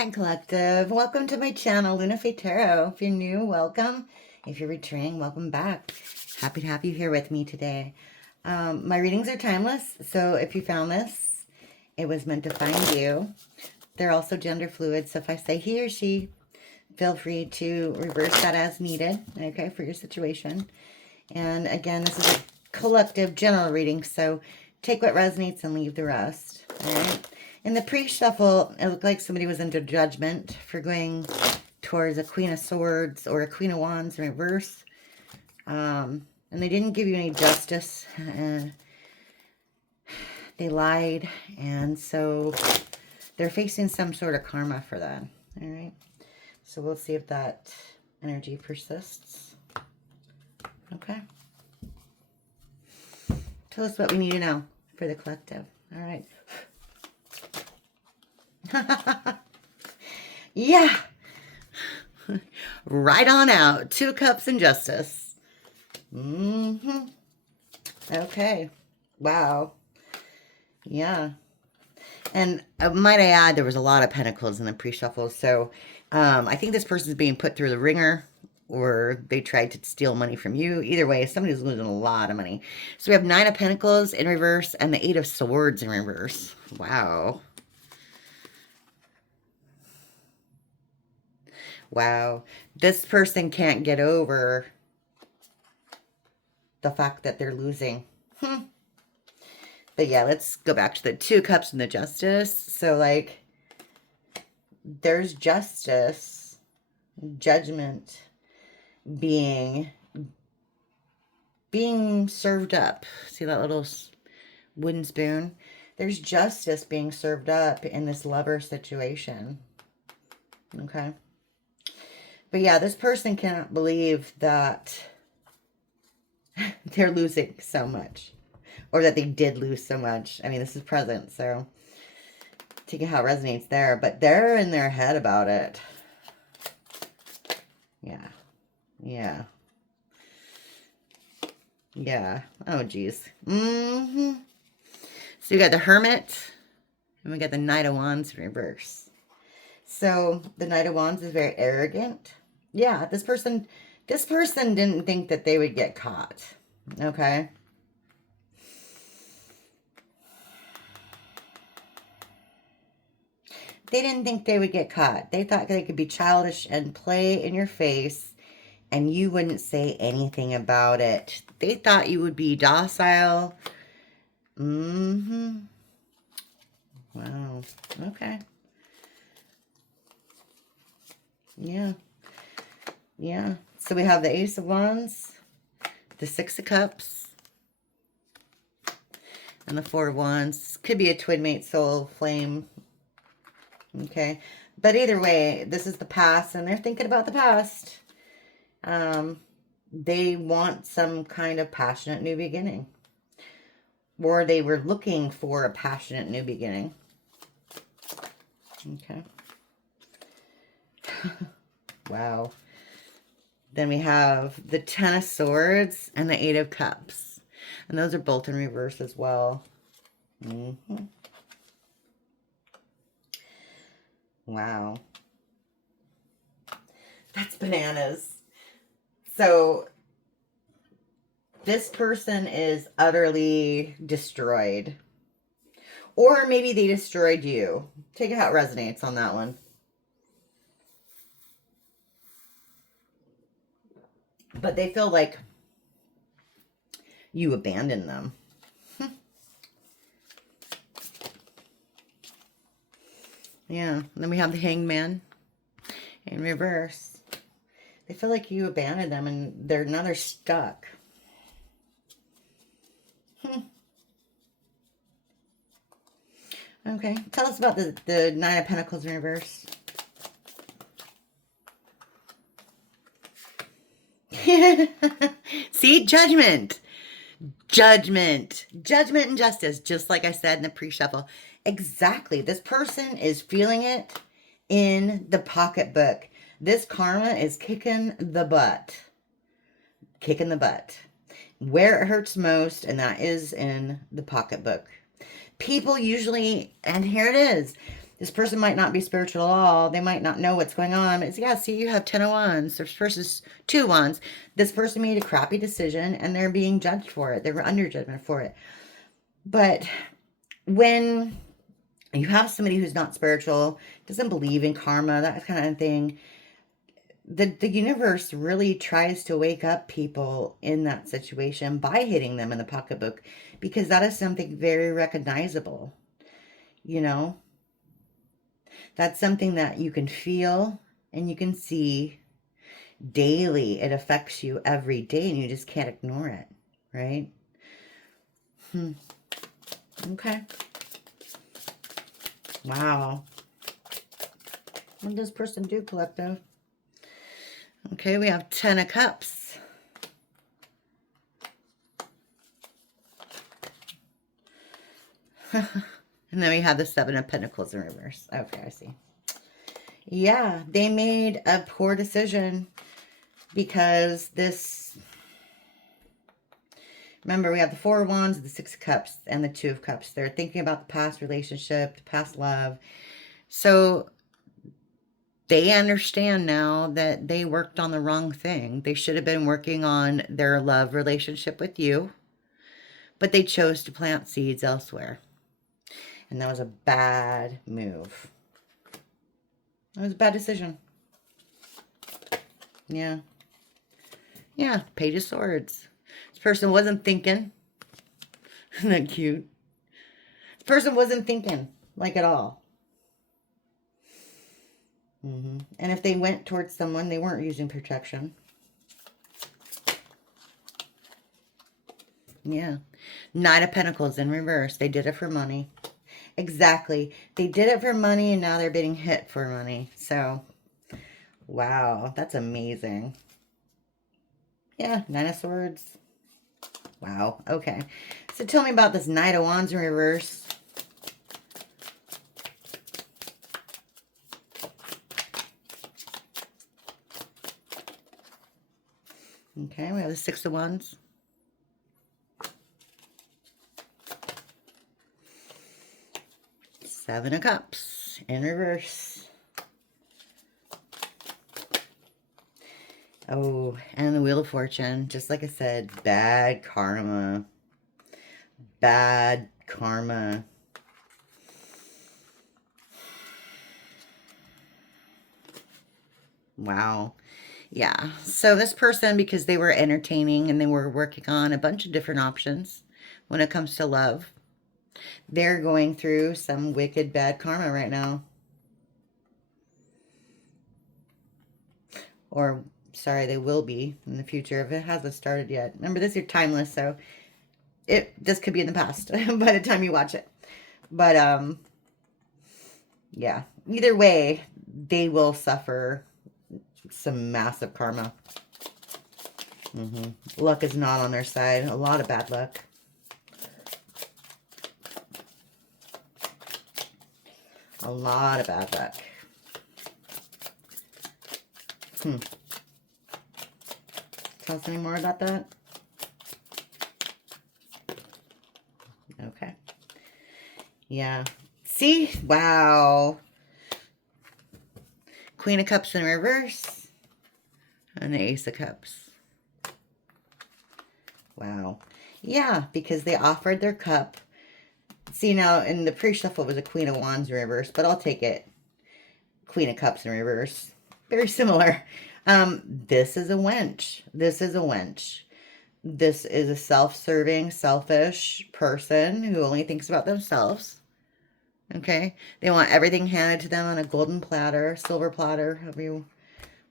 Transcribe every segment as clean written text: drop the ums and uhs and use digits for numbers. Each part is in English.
Hi, Collective. Welcome to my channel, LunaFae Tarot. If you're new, welcome. If you're returning, welcome back. Happy to have you here with me today. My readings are timeless, so if you found this, it was meant to find you. They're also gender fluid, so if I say he or she, feel free to reverse that as needed, okay, for your situation. And again, this is a collective general reading, so take what resonates and leave the rest, all right? In the pre-shuffle, it looked like somebody was under judgment for going towards a Queen of Swords or a Queen of Wands in reverse. And they didn't give you any justice. They lied, and so they're facing some sort of karma for that, all right? So we'll see if that energy persists. Okay. Tell us what we need to know for the collective. All right. Yeah. Right on out. 2 cups and justice. Okay. Wow. Yeah. And might I add, there was a lot of pentacles in the pre-shuffle. So I think this person's being put through the ringer, or they tried to steal money from you. Either way, somebody's losing a lot of money. So we have 9 of Pentacles in reverse and the 8 of Swords in reverse. Wow. Wow. This person can't get over the fact that they're losing. But yeah, let's go back to the 2 cups and the justice. So like, there's justice, judgment being served up. See that little wooden spoon? There's justice being served up in this lover situation. Okay. But yeah, this person cannot believe that they're losing so much, or that they did lose so much. I mean, this is present, so take it how it resonates there, but they're in their head about it. Yeah. Yeah. Yeah. Oh, geez. So we got the Hermit, and we got the Knight of Wands in reverse. So the Knight of Wands is very arrogant. Yeah, this person didn't think that they would get caught. Okay. They didn't think they would get caught. They thought they could be childish and play in your face, and you wouldn't say anything about it. They thought you would be docile. Wow. Okay. Yeah. Yeah. So we have the Ace of Wands, the 6 of Cups, and the 4 of Wands. Could be a twin mate soul flame. Okay. But either way, this is the past, and they're thinking about the past. They want some kind of passionate new beginning. Or they were looking for a passionate new beginning. Okay. Wow. Then we have the 10 of Swords and the 8 of Cups. And those are both in reverse as well. Wow. That's bananas. So this person is utterly destroyed. Or maybe they destroyed you. Take it how it resonates on that one. But they feel like you abandoned them. Yeah. And then we have the Hangman in reverse. They feel like you abandoned them, and now they're stuck. Okay. Tell us about the 9 of Pentacles in reverse. See? Judgment. Judgment. Judgment and justice. Just like I said in the pre-shuffle. Exactly. This person is feeling it in the pocketbook. This karma is kicking the butt. Kicking the butt. Where it hurts most, and that is in the pocketbook. People usually, and here it is, This person might not be spiritual at all. They might not know what's going on. It's, yeah, see, you have 10 of Wands. This person's 2 Wands. This person made a crappy decision and they're being judged for it. They were under judgment for it. But when you have somebody who's not spiritual, doesn't believe in karma, that kind of thing, the universe really tries to wake up people in that situation by hitting them in the pocketbook, because that is something very recognizable, you know? That's something that you can feel and you can see daily. It affects you every day and you just can't ignore it, right? Okay. Wow. What does this person do, collective? Okay, we have 10 of Cups. And then we have the 7 of Pentacles in reverse. Okay, I see. Yeah, they made a poor decision because this... Remember, we have the 4 of Wands, the 6 of Cups, and the 2 of Cups. They're thinking about the past relationship, the past love. So they understand now that they worked on the wrong thing. They should have been working on their love relationship with you, but they chose to plant seeds elsewhere. And that was a bad move. It was a bad decision. Yeah. Yeah, Page of Swords. This person wasn't thinking. Isn't that cute? This person wasn't thinking, like, at all. And if they went towards someone, they weren't using protection. Yeah. Knight of Pentacles in reverse. They did it for money. Exactly. They did it for money and now they're being hit for money. So, wow. That's amazing. Yeah. 9 of Swords. Wow. Okay. So tell me about this Knight of Wands in reverse. Okay. We have the 6 of Wands. Seven of Cups in reverse. Oh, and the Wheel of Fortune. Just like I said, bad karma. Bad karma. Wow. Yeah. So this person, because they were entertaining and they were working on a bunch of different options when it comes to love, they're going through some wicked bad karma right now. Or, sorry, they will be in the future if it hasn't started yet. Remember, this is timeless, so this could be in the past by the time you watch it. But, yeah. Either way, they will suffer some massive karma. Luck is not on their side. A lot of bad luck. A lot of bad luck. Tell us any more about that? Okay. Yeah. See? Wow. Queen of Cups in reverse. And the Ace of Cups. Wow. Yeah, because they offered their cup. See, now, in the pre-shuffle was a Queen of Wands in reverse, but I'll take it. Queen of Cups in reverse. Very similar. This is a wench. This is a wench. This is a self-serving, selfish person who only thinks about themselves. Okay? They want everything handed to them on a golden platter, silver platter, however you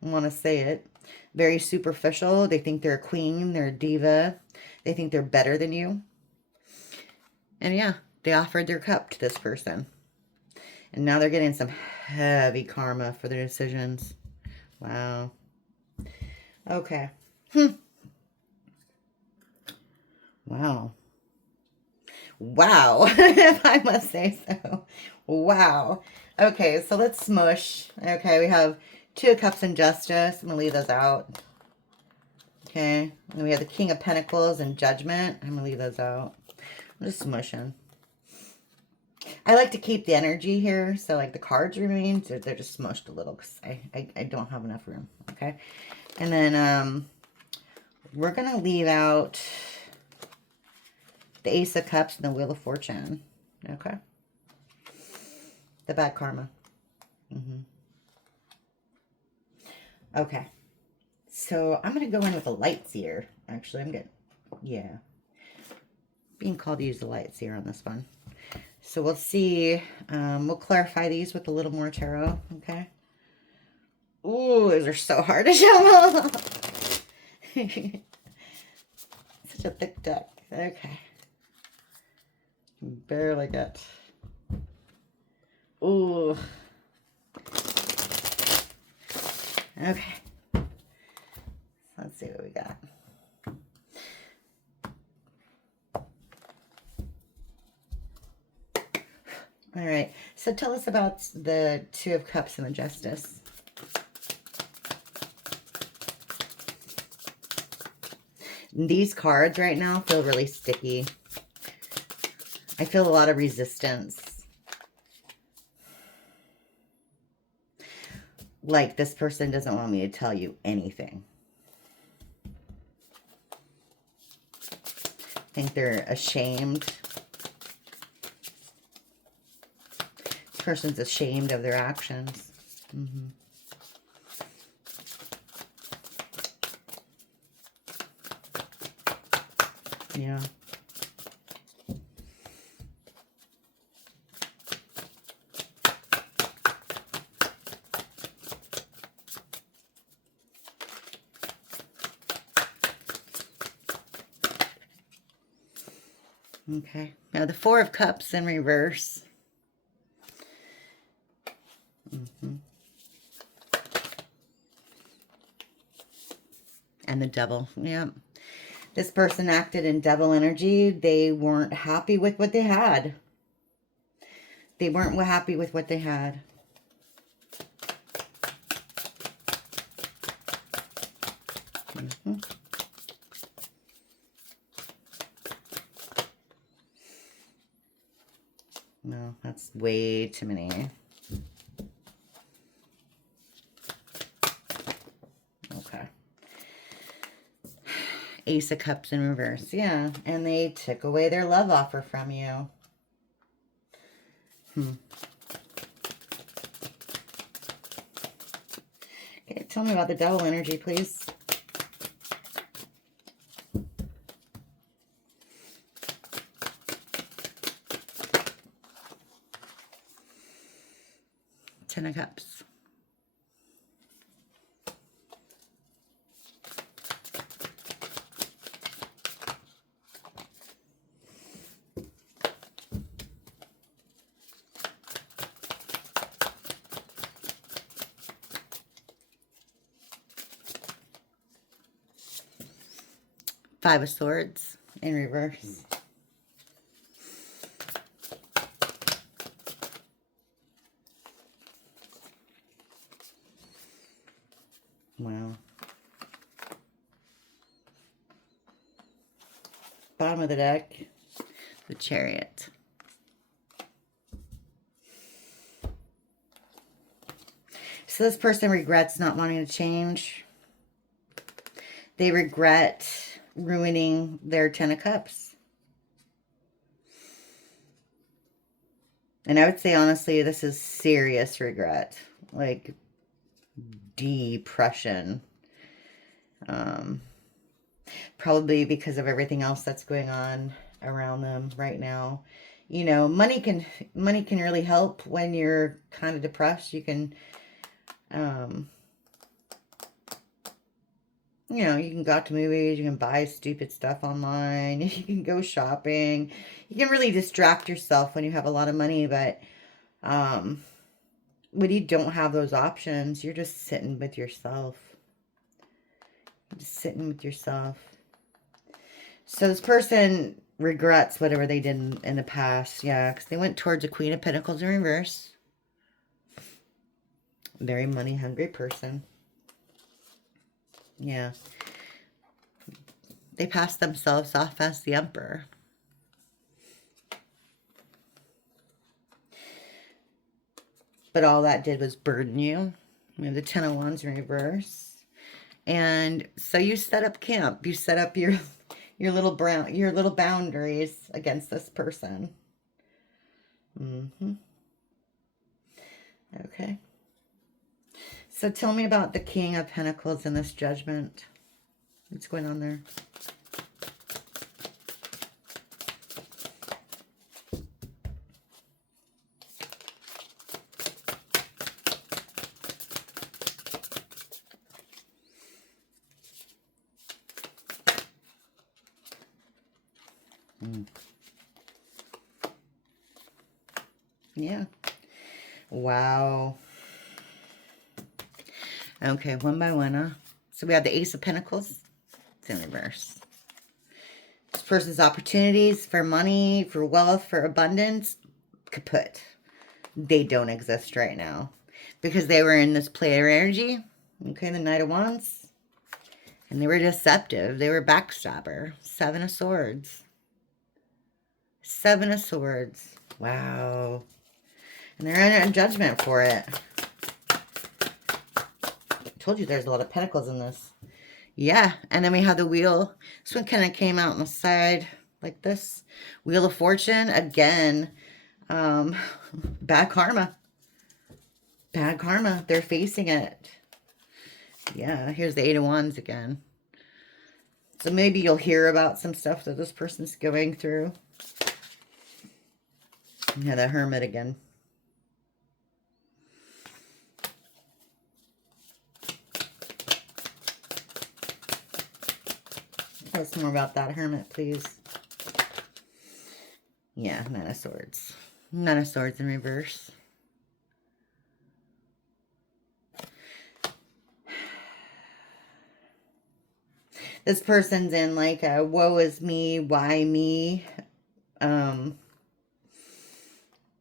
want to say it. Very superficial. They think they're a queen. They're a diva. They think they're better than you. And yeah, they offered their cup to this person. And now they're getting some heavy karma for their decisions. Wow. Okay. Wow. Wow, if I must say so. Wow. Okay, so let's smush. Okay, we have 2 of Cups and Justice. I'm going to leave those out. Okay, and we have the King of Pentacles and Judgment. I'm going to leave those out. I'm just smushing. I like to keep the energy here. So like the cards remain, so they're just smushed a little because I don't have enough room. Okay. And then we're going to leave out the Ace of Cups and the Wheel of Fortune. Okay. The bad karma. Okay. So I'm going to go in with a light seer. Actually, I'm good. Yeah. Being called to use the light seer on this one. So we'll see. We'll clarify these with a little more tarot. Okay. Ooh, those are so hard to shuffle. Such a thick deck. Okay. Barely got. Ooh. Okay. Let's see what we got. All right. So tell us about the Two of Cups and the Justice. These cards right now feel really sticky. I feel a lot of resistance. Like this person doesn't want me to tell you anything. I think they're ashamed. This person's ashamed of their actions. Yeah. Okay. Now the Four of Cups in reverse. And the Devil. Yeah. This person acted in devil energy. They weren't happy with what they had. They weren't happy with what they had. No, that's way too many. Okay. Ace of Cups in reverse. Yeah. And they took away their love offer from you. Okay, tell me about the devil energy, please. Ten of Cups. Five of Swords in reverse. Wow. Bottom of the deck, the Chariot. So this person regrets not wanting to change. They regret ruining their Ten of Cups. And I would say, honestly, this is serious regret. Like, depression. Probably because of everything else that's going on around them right now. You know, money can really help when you're kind of depressed. You can, you know, you can go out to movies, you can buy stupid stuff online, you can go shopping. You can really distract yourself when you have a lot of money, but when you don't have those options, you're just sitting with yourself. You're just sitting with yourself. So this person regrets whatever they did in the past. Yeah, because they went towards a Queen of Pentacles in reverse. Very money-hungry person. Yeah. They passed themselves off as the Emperor. but all that did was burden you. We have the Ten of Wands in reverse. And so you set up camp. You set up your little boundaries against this person. Okay. So tell me about the King of Pentacles in this Judgment. What's going on there? Yeah. Wow. Okay, one by one, So we have the Ace of Pentacles. It's in reverse. This person's opportunities for money, for wealth, for abundance, kaput. They don't exist right now. Because they were in this player energy. Okay, the Knight of Wands. And they were deceptive. They were backstabber. Seven of Swords. Seven of Swords. Wow. And they're in a judgment for it. I told you there's a lot of pentacles in this. Yeah. And then we have the Wheel. This one kind of came out on the side like this. Wheel of Fortune. Again. Bad karma. Bad karma. They're facing it. Yeah. Here's the Eight of Wands again. So maybe you'll hear about some stuff that this person's going through. Yeah, the Hermit again. Tell us more about that Hermit, please. Yeah, Nine of Swords. Nine of Swords in reverse. This person's in like a woe is me, why me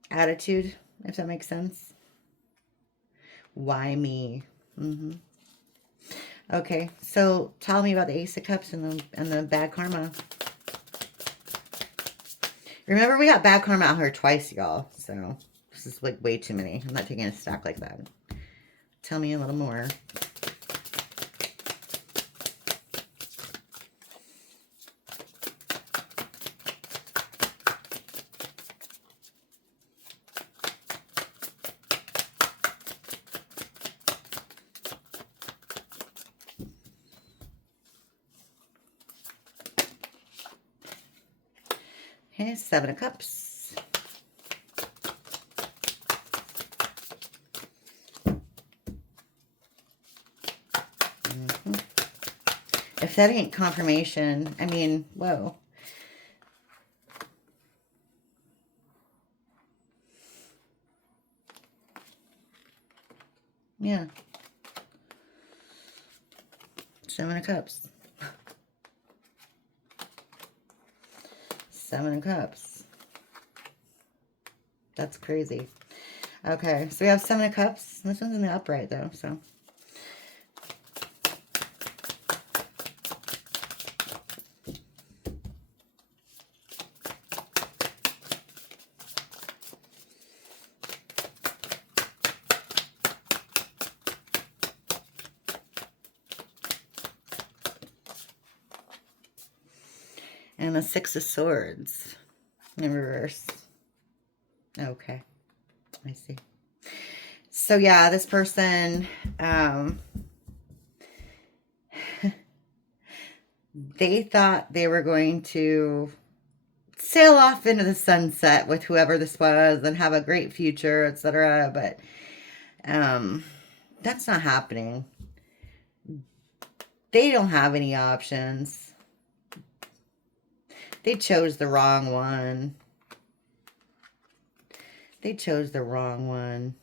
attitude, if that makes sense. Why me? Okay, so tell me about the Ace of Cups and the bad karma. Remember, we got bad karma out here twice, y'all. So this is like way too many. I'm not taking a stack like that. Tell me a little more. Okay, Seven of Cups. If that ain't confirmation, I mean, whoa. Yeah. Seven of Cups. Seven of Cups. That's crazy. Okay, so we have Seven of Cups. This one's in the upright, though, so. And the Six of Swords in reverse. Okay, I see. So yeah, this person, they thought they were going to sail off into the sunset with whoever this was and have a great future, etc. But that's not happening. They don't have any options. They chose the wrong one. They chose the wrong one.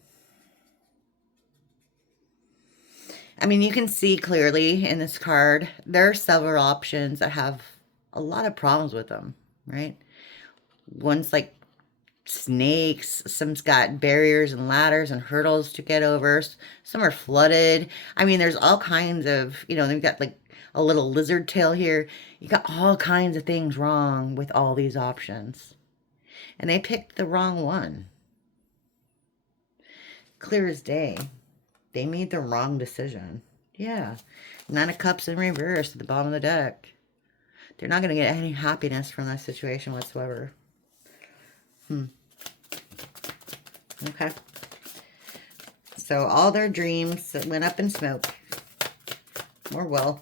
I mean, you can see clearly in this card, there are several options that have a lot of problems with them, right? One's like snakes. Some's got barriers and ladders and hurdles to get over. Some are flooded. I mean, there's all kinds of, you know, they've got like a little lizard tail here. You got all kinds of things wrong with all these options. And they picked the wrong one. clear as day. They made the wrong decision. Yeah. 9 of Cups in reverse at the bottom of the deck. They're not going to get any happiness from this situation whatsoever. Okay. So all their dreams went up in smoke. Or will.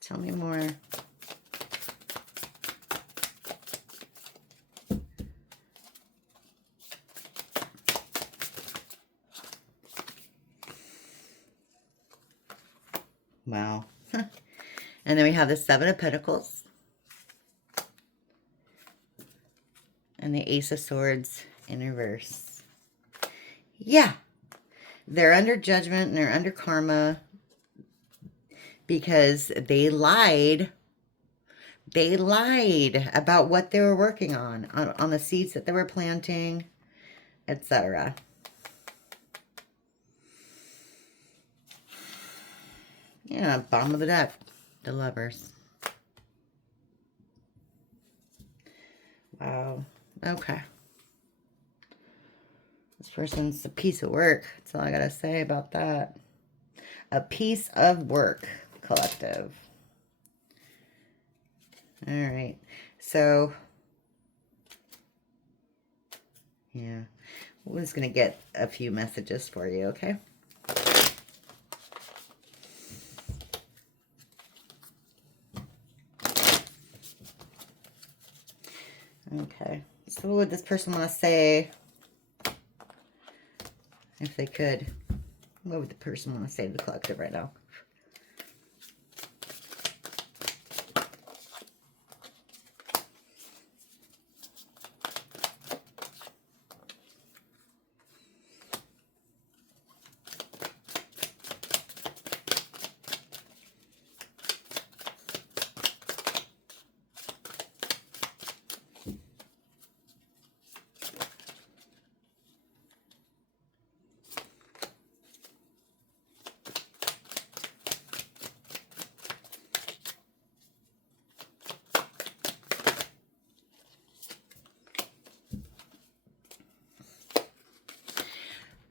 Tell me more. Wow. And then we have the 7 of Pentacles. And the Ace of Swords in reverse. Yeah. They're under judgment and they're under karma because they lied. They lied about what they were working on the seeds that they were planting, etc. Yeah, bottom of the deck, the Lovers. Wow. Okay. This person's a piece of work. That's all I gotta say about that. A piece of work, collective. All right. So, yeah. We're just gonna get a few messages for you, okay? Okay. So what would this person want to say? If they could. What would the person want to say to the collective right now?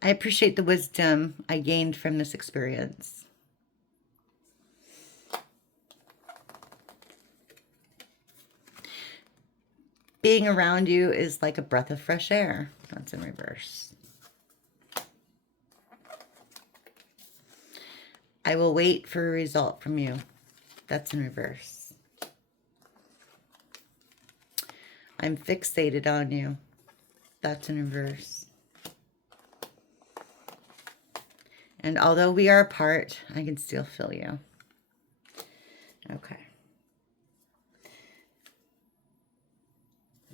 I appreciate the wisdom I gained from this experience. Being around you is like a breath of fresh air. That's in reverse. I will wait for a result from you. That's in reverse. I'm fixated on you. That's in reverse. And although we are apart, I can still feel you. Okay.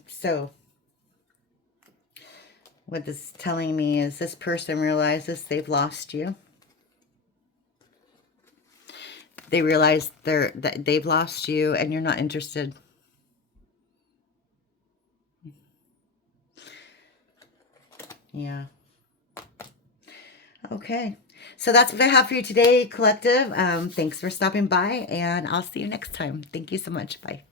So, what this is telling me is this person realizes they've lost you. They realize that they've lost you and you're not interested. Yeah. Okay. So that's what I have for you today, collective. Thanks for stopping by, and I'll see you next time. Thank you so much. Bye.